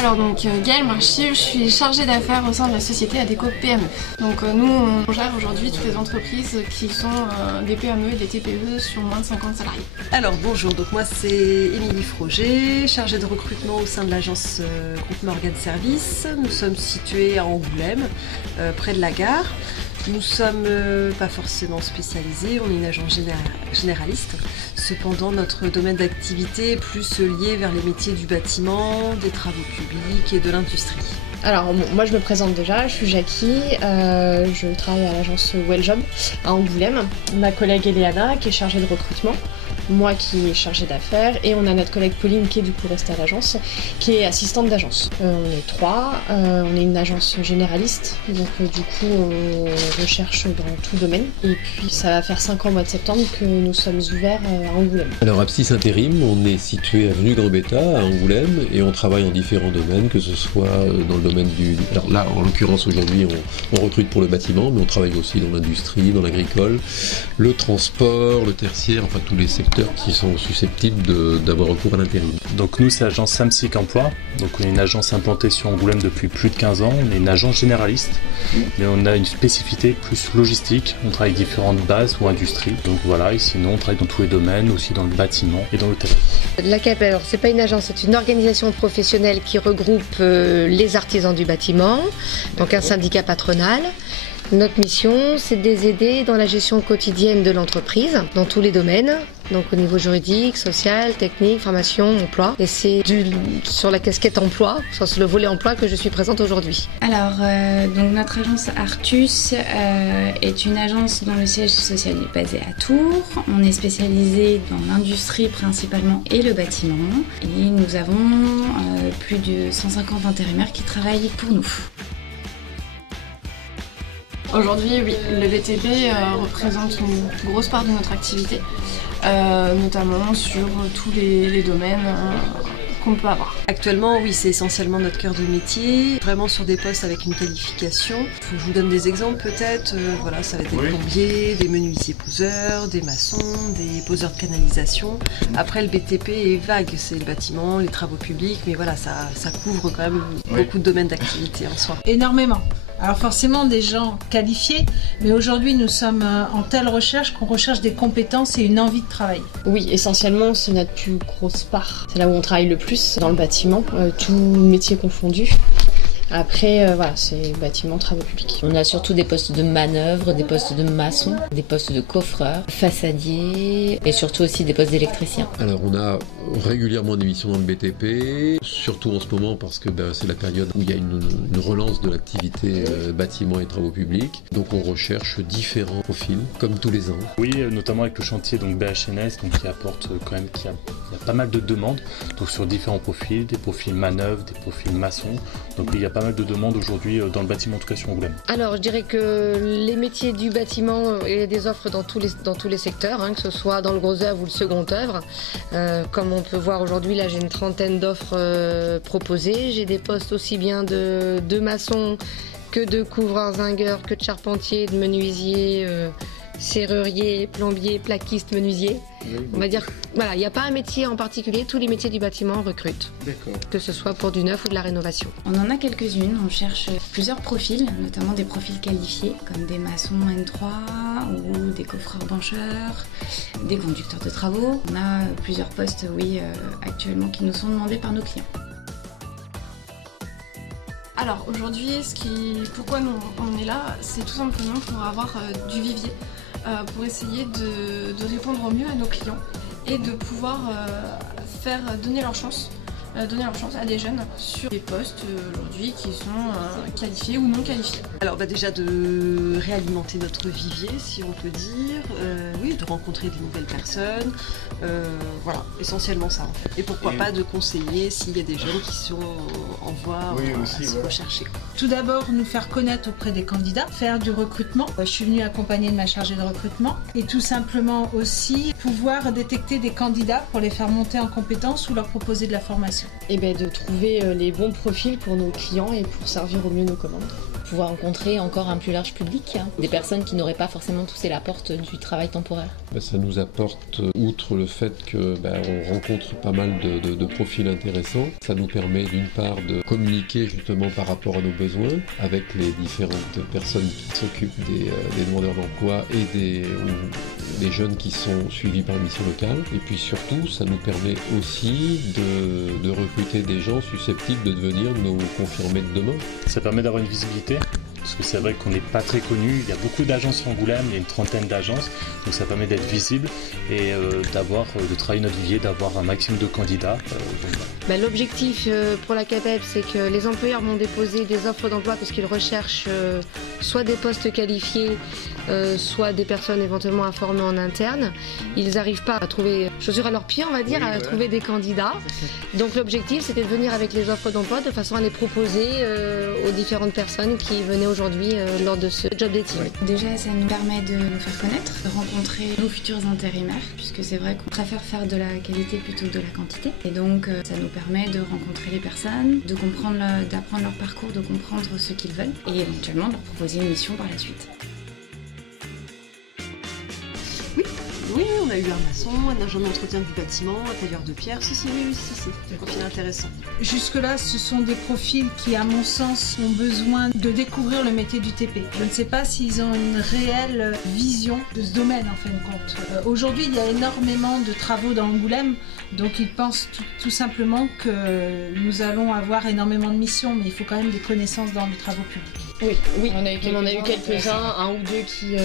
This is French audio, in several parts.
Alors donc Gaëlle Marchi, je suis chargée d'affaires au sein de la société Adéco PME. Donc nous on gère aujourd'hui toutes les entreprises qui sont des PME et des TPE sur moins de 50 salariés. Alors bonjour, donc moi c'est Émilie Froger, chargée de recrutement au sein de l'agence Groupe Morgan Service. Nous sommes situés à Angoulême, près de la gare. Nous sommes pas forcément spécialisés, on est une agence généraliste. Cependant, notre domaine d'activité est plus lié vers les métiers du bâtiment, des travaux publics et de l'industrie. Alors moi je me présente déjà, je suis Jackie, je travaille à l'agence Welljob à Angoulême. Ma collègue Eleana qui est chargée de recrutement, moi qui est chargée d'affaires et on a notre collègue Pauline qui est du coup restée à l'agence, qui est assistante d'agence. On est 3, on est une agence généraliste, donc du coup on recherche dans tout domaine. Et puis ça va faire 5 ans au mois de septembre que nous sommes ouverts à Angoulême. Alors Apsis Intérim, on est situé avenue Gambetta à Angoulême et on travaille en différents domaines, que ce soit dans le domaine du... Alors là en l'occurrence aujourd'hui on recrute pour le bâtiment, mais on travaille aussi dans l'industrie, dans l'agricole, le transport, le tertiaire, enfin tous les secteurs qui sont susceptibles d'avoir recours à l'intérim. Donc nous c'est l'agence Samsic Emploi, donc on est une agence implantée sur Angoulême depuis plus de 15 ans, on est une agence généraliste, mais on a une spécificité plus logistique, on travaille avec différentes bases ou industries, donc voilà, et sinon on travaille dans tous les domaines, aussi dans le bâtiment et dans l'hôtellerie. L'ACAP, alors c'est pas une agence, c'est une organisation professionnelle qui regroupe les artisans du bâtiment, donc un syndicat patronal. Notre mission, c'est de les aider dans la gestion quotidienne de l'entreprise, dans tous les domaines, donc au niveau juridique, social, technique, formation, emploi. Et c'est sur la casquette emploi, sur le volet emploi que je suis présente aujourd'hui. Alors, donc notre agence Artus est une agence dont le siège social est basé à Tours. On est spécialisé dans l'industrie principalement et le bâtiment. Et nous avons plus de 150 intérimaires qui travaillent pour nous. Aujourd'hui, oui, le BTP représente une grosse part de notre activité, notamment sur tous les domaines qu'on peut avoir. Actuellement, oui, c'est essentiellement notre cœur de métier, vraiment sur des postes avec une qualification. Je vous donne des exemples peut-être, voilà, ça va être des plombiers, des menuisiers poseurs, des maçons, des poseurs de canalisation. Après, le BTP est vague, c'est le bâtiment, les travaux publics, mais voilà, ça couvre quand même beaucoup de domaines d'activité en soi. Énormément. Alors forcément des gens qualifiés, mais aujourd'hui nous sommes en telle recherche qu'on recherche des compétences et une envie de travailler. Oui, essentiellement c'est notre plus grosse part. C'est là où on travaille le plus, dans le bâtiment, tout métier confondu. Après, voilà, c'est bâtiment, travaux publics. On a surtout des postes de manœuvre, des postes de maçon, des postes de coffreur, façadier et surtout aussi des postes d'électricien. Alors on a régulièrement des missions dans le BTP, surtout en ce moment parce que c'est la période où il y a une relance de l'activité bâtiment et travaux publics. Donc on recherche différents profils, comme tous les ans. Oui, notamment avec le chantier donc BHNS, donc qui apporte quand même il y a pas mal de demandes, donc sur différents profils, des profils manœuvres, des profils maçons. Donc il y a pas mal de demandes aujourd'hui dans le bâtiment, en tout cas sur Angoulême. Alors je dirais que les métiers du bâtiment, il y a des offres dans tous les secteurs, que ce soit dans le gros œuvre ou le second œuvre. Comme on peut voir aujourd'hui, là j'ai une trentaine d'offres proposées. J'ai des postes aussi bien de maçons que de couvreurs zingueurs, que de charpentiers, de menuisiers, serruriers, plombiers, plaquistes, menuisiers. On va dire, voilà, il n'y a pas un métier en particulier, tous les métiers du bâtiment recrutent. D'accord. Que ce soit pour du neuf ou de la rénovation. On en a quelques-unes, on cherche plusieurs profils, notamment des profils qualifiés, comme des maçons N3 ou des coffreurs bancheurs, des conducteurs de travaux. On a plusieurs postes, oui, actuellement qui nous sont demandés par nos clients. Alors aujourd'hui, pourquoi on est là, c'est tout simplement pour avoir du vivier, pour essayer de répondre au mieux à nos clients et de pouvoir donner leur chance à des jeunes sur des postes aujourd'hui qui sont qualifiés ou non qualifiés. Alors déjà de réalimenter notre vivier, si on peut dire, oui, de rencontrer de nouvelles personnes, voilà, essentiellement ça en fait. Et pourquoi pas de conseiller s'il y a des jeunes qui sont en voie à se rechercher. Tout d'abord nous faire connaître auprès des candidats, faire du recrutement. Je suis venue accompagnée de ma chargée de recrutement et tout simplement aussi pouvoir détecter des candidats pour les faire monter en compétences ou leur proposer de la formation. Et de trouver les bons profils pour nos clients et pour servir au mieux nos commandes. pouvoir rencontrer encore un plus large public, des personnes qui n'auraient pas forcément touché la porte du travail temporaire. Ça nous apporte, outre le fait que on rencontre pas mal de profils intéressants, ça nous permet d'une part de communiquer justement par rapport à nos besoins avec les différentes personnes qui s'occupent des demandeurs d'emploi et des jeunes qui sont suivis par une mission locale. Et puis surtout, ça nous permet aussi de recruter des gens susceptibles de devenir nos confirmés de demain. Ça permet d'avoir une visibilité, parce que c'est vrai qu'on n'est pas très connu. Il y a beaucoup d'agences en Angoulême, il y a une trentaine d'agences, donc ça permet d'être visible et de travailler notre vivier, d'avoir un maximum de candidats. L'objectif pour la CAPEB, c'est que les employeurs vont déposer des offres d'emploi parce qu'ils recherchent soit des postes qualifiés, soit des personnes éventuellement à former en interne. Ils n'arrivent pas à trouver chaussures à leurs pieds, on va dire, trouver des candidats. Donc l'objectif, c'était de venir avec les offres d'emploi de façon à les proposer aux différentes personnes qui venaient aujourd'hui lors de ce job dating. Déjà, ça nous permet de nous faire connaître, de rencontrer nos futurs intérimaires, puisque c'est vrai qu'on préfère faire de la qualité plutôt que de la quantité. Et donc, ça nous permet de rencontrer les personnes, de comprendre, d'apprendre leur parcours, de comprendre ce qu'ils veulent et éventuellement de leur proposer une mission par la suite. Oui, on a eu un maçon, un agent d'entretien du bâtiment, un tailleur de pierre, si, c'est un profil intéressant. Jusque-là, ce sont des profils qui, à mon sens, ont besoin de découvrir le métier du TP. Je ne sais pas s'ils ont une réelle vision de ce domaine, en fin de compte. Aujourd'hui, il y a énormément de travaux dans Angoulême, donc ils pensent tout simplement que nous allons avoir énormément de missions, mais il faut quand même des connaissances dans les travaux publics. Oui, on en a eu quelques-uns, un ou deux qui,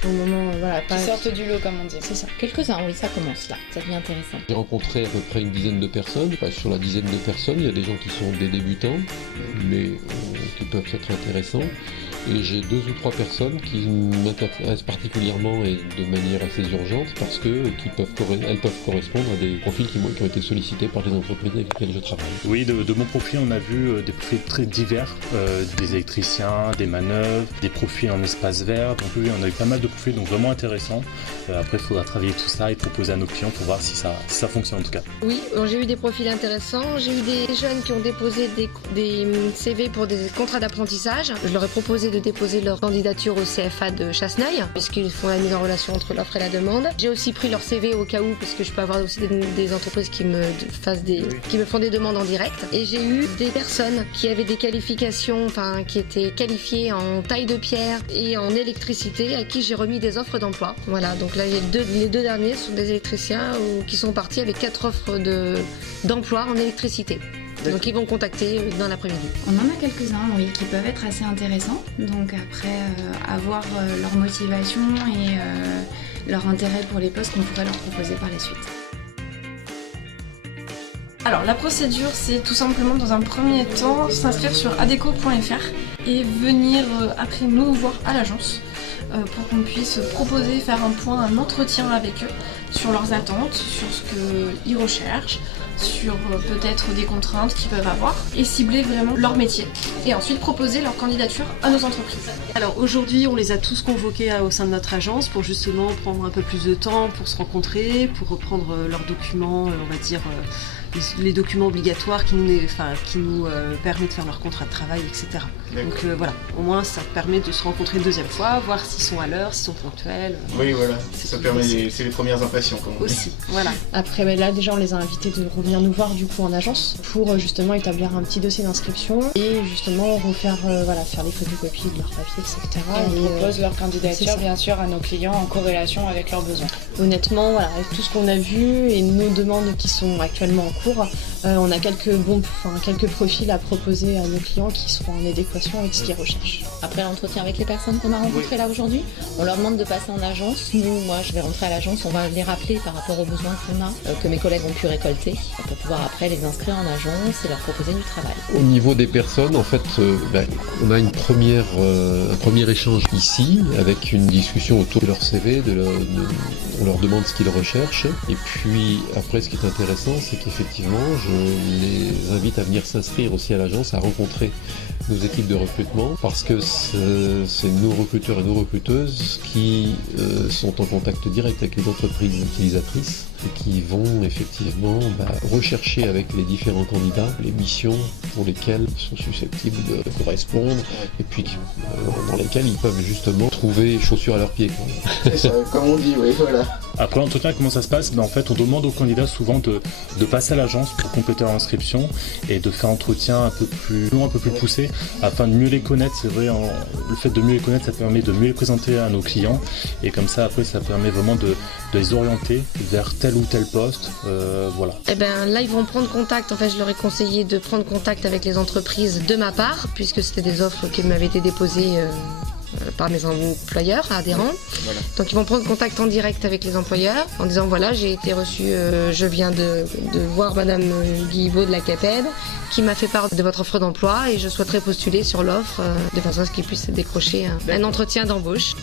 pour le moment, Qui sortent du lot, comme on dit. C'est ça. Quelques-uns, oui, ça commence là, ça devient intéressant. J'ai rencontré à peu près une dizaine de personnes. Sur la dizaine de personnes, il y a des gens qui sont des débutants, mais qui peuvent être intéressants. Et j'ai 2 ou 3 personnes qui m'intéressent particulièrement et de manière assez urgente parce qu'elles peuvent correspondre à des profils qui ont été sollicités par les entreprises avec lesquelles je travaille. Oui, de mon profil, on a vu des profils très divers, des électriciens, des manœuvres, des profils en espace vert. Donc oui, on a eu pas mal de profils, donc vraiment intéressants. Après, il faudra travailler tout ça et proposer à nos clients pour voir si ça fonctionne en tout cas. Oui, j'ai eu des profils intéressants. J'ai eu des jeunes qui ont déposé des CV pour des contrats d'apprentissage. Je leur ai proposé de déposer leur candidature au CFA de Chasseneuil, puisqu'ils font la mise en relation entre l'offre et la demande. J'ai aussi pris leur CV au cas où, parce que je peux avoir aussi des entreprises qui me font des demandes en direct. Et j'ai eu des personnes qui avaient des qualifications, qui étaient qualifiées en taille de pierre et en électricité, à qui j'ai remis des offres d'emploi. Voilà, donc là les deux derniers sont des électriciens qui sont partis avec 4 offres d'emploi en électricité. Donc ils vont contacter dans l'après-midi. On en a quelques-uns, oui, qui peuvent être assez intéressants. Donc après, avoir leur motivation et leur intérêt pour les postes qu'on pourrait leur proposer par la suite. Alors la procédure, c'est tout simplement dans un premier temps s'inscrire sur adeco.fr et venir après nous voir à l'agence pour qu'on puisse proposer, faire un entretien avec eux sur leurs attentes, sur ce qu'ils recherchent, sur peut-être des contraintes qu'ils peuvent avoir et cibler vraiment leur métier et ensuite proposer leur candidature à nos entreprises. Alors aujourd'hui, on les a tous convoqués au sein de notre agence pour justement prendre un peu plus de temps pour se rencontrer, pour reprendre leurs documents, on va dire les documents obligatoires qui nous permettent de faire leur contrat de travail, etc. Donc voilà, au moins ça permet de se rencontrer une deuxième fois, voir s'ils sont à l'heure, s'ils sont ponctuels. Oui, voilà, ça permet, c'est les premières impressions. Aussi, voilà. Après, là déjà on les a invités de revenir nous voir du coup en agence pour justement établir un petit dossier d'inscription et justement refaire faire les photocopies de leurs papiers, etc. Et on propose leur candidature bien sûr à nos clients en corrélation avec leurs besoins. Honnêtement, avec tout ce qu'on a vu et nos demandes qui sont actuellement en cours, on a quelques profils à proposer à nos clients qui seront en adéquation avec ce qu'ils recherchent. Après l'entretien avec les personnes qu'on a rencontrées là aujourd'hui, on leur demande de passer en agence. Moi je vais rentrer à l'agence, on va les rappeler par rapport aux besoins qu'on a, que mes collègues ont pu récolter, pour pouvoir après les inscrire en agence et leur proposer du travail. Au niveau des personnes, en fait, on a un premier échange ici, avec une discussion autour de leur CV, on leur demande ce qu'ils recherchent, et puis après ce qui est intéressant, c'est qu'effectivement, je les invite à venir s'inscrire aussi à l'agence, à rencontrer nos équipes de recrutement parce que c'est nos recruteurs et nos recruteuses qui sont en contact direct avec les entreprises utilisatrices et qui vont effectivement rechercher avec les différents candidats les missions pour lesquelles ils sont susceptibles de correspondre et puis dans lesquelles ils peuvent justement trouver chaussures à leurs pieds. C'est ça, comme on dit, oui, voilà. Après l'entretien, comment ça se passe? En fait, on demande aux candidats souvent de passer à l'agence pour compléter leur inscription et de faire un entretien un peu plus long, un peu plus poussé, afin de mieux les connaître. C'est vrai, le fait de mieux les connaître, ça permet de mieux les présenter à nos clients et comme ça, après, ça permet vraiment de les orienter vers tel ou tel poste. Voilà. Et ben là, ils vont prendre contact. En fait, je leur ai conseillé de prendre contact avec les entreprises de ma part, puisque c'était des offres qui m'avaient été déposées par mes employeurs adhérents. Voilà. Donc ils vont prendre contact en direct avec les employeurs en disant voilà, j'ai été reçu, je viens de voir Madame Guilbault de la CAPED qui m'a fait part de votre offre d'emploi et je souhaiterais postuler sur l'offre de façon à ce qu'ils puissent décrocher un entretien d'embauche.